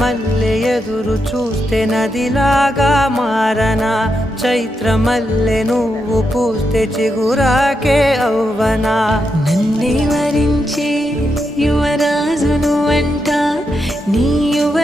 మల్లె ఎదురు చూస్తే నదిలాగా మారనా, చైత్రమల్లె నువ్వు పూస్తే చిగురాకే అవ్వనా. నన్నే వరించే యువరాజును అంట నీ యువ